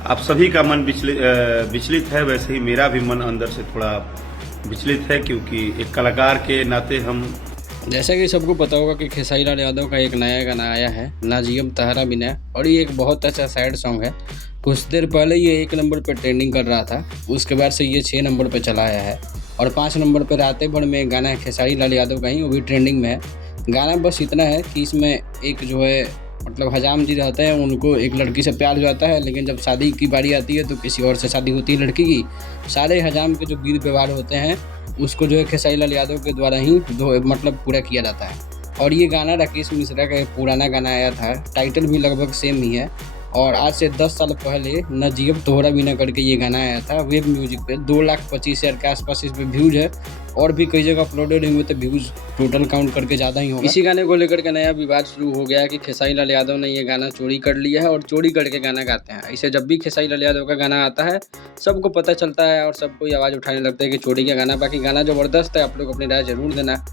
आप सभी का मन विचलित है, वैसे ही मेरा भी मन अंदर से थोड़ा विचलित है, क्योंकि एक कलाकार के नाते हम। जैसा कि सबको पता होगा कि खेसारी लाल यादव का एक नया गाना आया है, ना जियम तहरा बिना, और ये एक बहुत अच्छा सैड सॉन्ग है। कुछ देर पहले ये 1 नंबर पर ट्रेंडिंग कर रहा था, उसके बाद से ये 6 नंबर पर चला आया है और 5 नंबर पर रातें भर में गाना है खेसारी लाल यादव का ही, वो भी ट्रेंडिंग में है। गाना बस इतना है कि इसमें एक जो है मतलब हजाम जी रहते हैं, उनको एक लड़की से प्यार हो जाता है, लेकिन जब शादी की बारी आती है तो किसी और से शादी होती है लड़की की। सारे हजाम के जो वीर व्यवहार होते हैं उसको जो है खेसारी लाल यादव के द्वारा ही मतलब पूरा किया जाता है। और ये गाना राकेश मिश्रा का एक पुराना गाना आया था, टाइटल भी लगभग सेम ही है। और आज से 10 साल पहले न जियब तोहरा बिना करके ये गाना आया था वेब म्यूजिक पे। 2,25,000 के आसपास इस पर व्यूज़ है, और भी कई जगह अपलोडेड हुए तो व्यूज़ टोटल काउंट करके ज़्यादा ही होगा। इसी गाने को लेकर के नया विवाद शुरू हो गया है कि खेसारी लाल यादव ने ये गाना चोरी कर लिया है और चोरी करके गाना गाते हैं। इसे जब भी खेसारी लाल यादव का गाना आता है सबको पता चलता है और सबको आवाज़ उठाने लगता है कि चोरी का गाना। बाकी गाना ज़बरदस्त है, आप लोग अपनी राय ज़रूर देना।